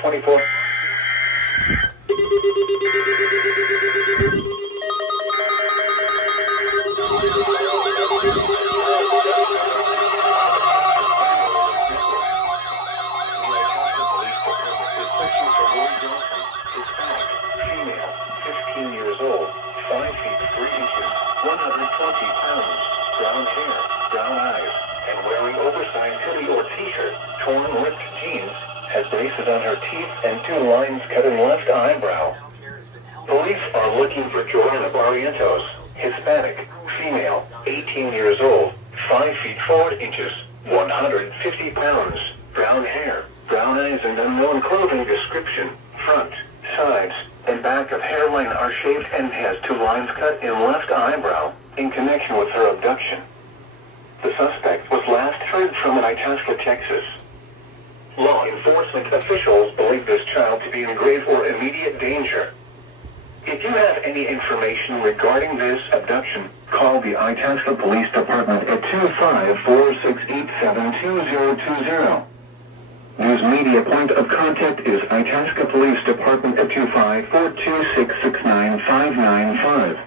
24. Female, 15 years old, 5 feet 3 inches, 120 pounds, brown hair, brown eyes, and wearing oversized hoodie or t-shirt, torn ripped jeans, has braces on her teeth and 2 lines cut in left eyebrow. Police are looking for Joanna Barrientos, Hispanic, female, 18 years old, 5 feet 4 inches, 150 pounds, brown hair, brown eyes and unknown clothing description. Front, sides, and back of hairline are shaved and has 2 lines cut in left eyebrow, in connection with her abduction. The suspect was last heard from in Itasca, Texas. Law enforcement officials believe this child to be in grave or immediate danger. If you have any information regarding this abduction, call the Itasca Police Department at 254-687-2020. News media point of contact is Itasca Police Department at 254-266-9595.